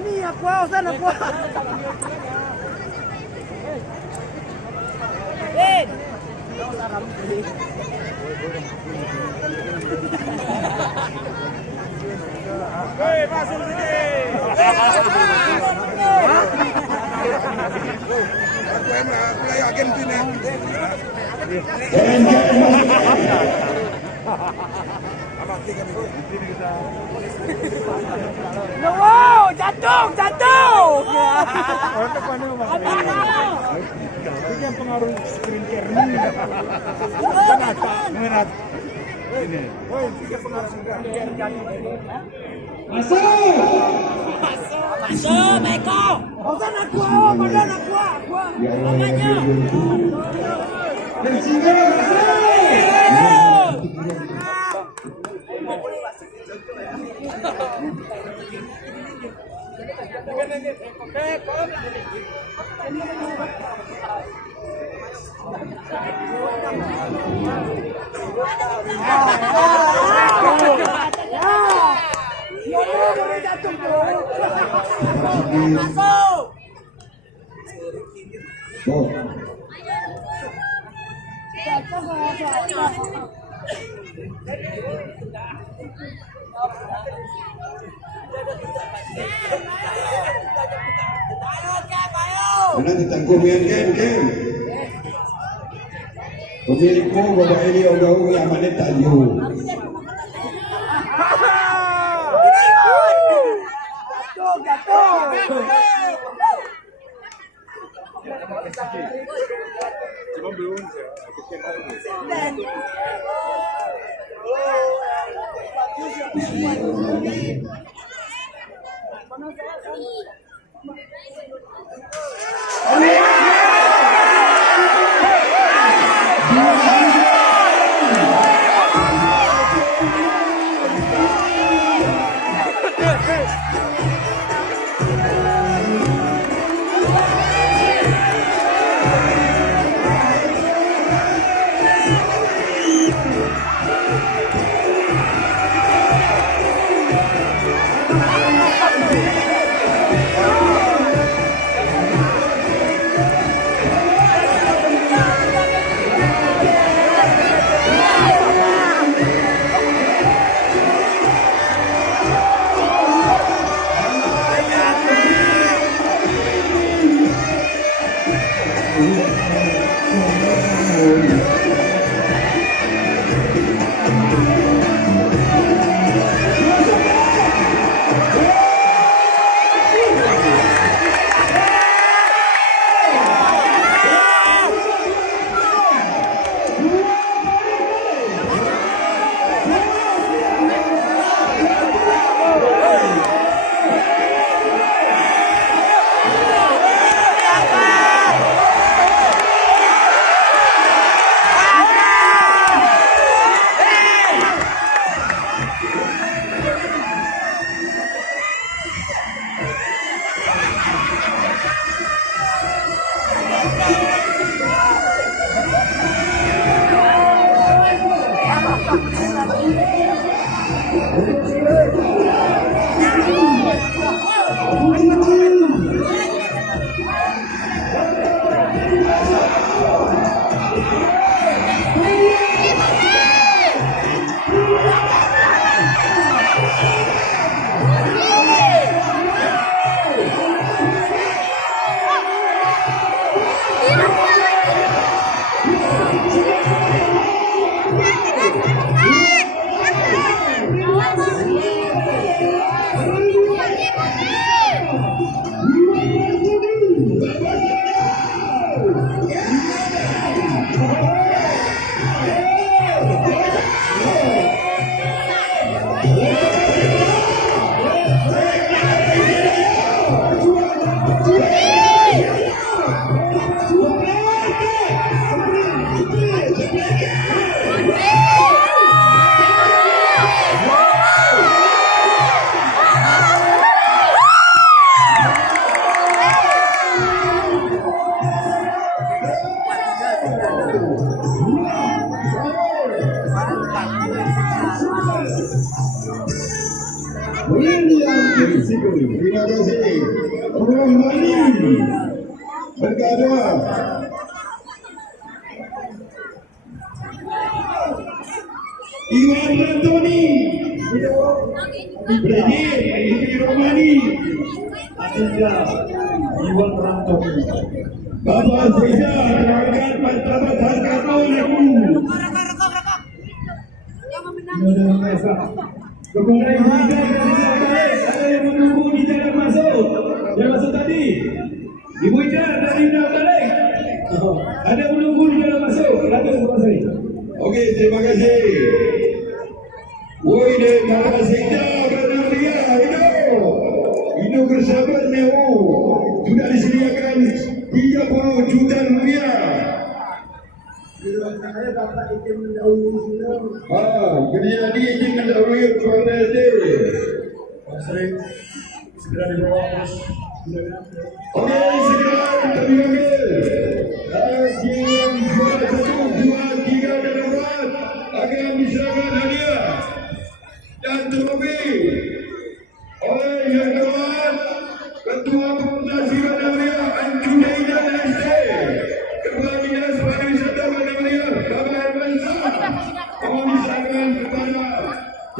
Ni aqua, usan aqua. Ben. Hei, masuk sini. Aku yang Argentina. Wow, jatuh. Ini yang pengaruh screen care ini. Mengenat. Ini. Oh, ini pengaruh screen care jatuh. Masuk, Eko. Osan aku, mana aku. Namanya. Masuk. Karena ditanggumin game. Pemilikmu bapak ini ogah-ogah yang mana tahu. Cuma belum William Mexico. Terima kasih. Rohmani berkata. Iwan Antoni. Bredin Rohmani. Adinda Iwan Rantoni. Bapak Zeza terangkat martabat harga tahun Kepada Ibu Ida dan Ida balik. Ada yang menunggu di jalan masuk. Yang masuk tadi. Ibu Ida dan Ida balik. Ada yang menunggu di jalan masuk. Silakan Pak Sri. Okey, terima kasih. Woi deh, Bapak Zeza berada dia, Indo bersahabat Neo sudah disediakan 30 juta rupiah. Kemudian dia ingin mendahului kepada SD. Segera dibawa terus. Okey, segera kita diambil. Lagi yang juara 1, 2, 3 dan 4 akan diserahkan hadiah dan trofi oleh yang terhormat Ketua Komunitas Bandar Mulia Anjunai dan SD, Kepala Dinas Pariwisata Bandar Mulia Bapak Herman Sam, mohon diserahkan kepada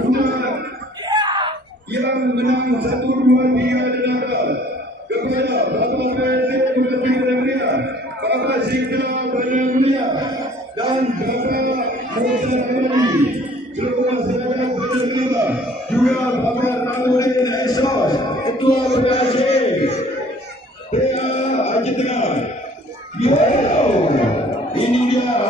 Tuan yang menang 1, 2, 3 dan 4 kepada Bapak PRT Bupati Bandar Mulia Bapak Zikra Bandar Mulia dan Bapak Musa Kembali seluruh masyarakat Bandar Mulia, juga Bapak Nurdin Esos Ketua PAC PA Aceh Tengah.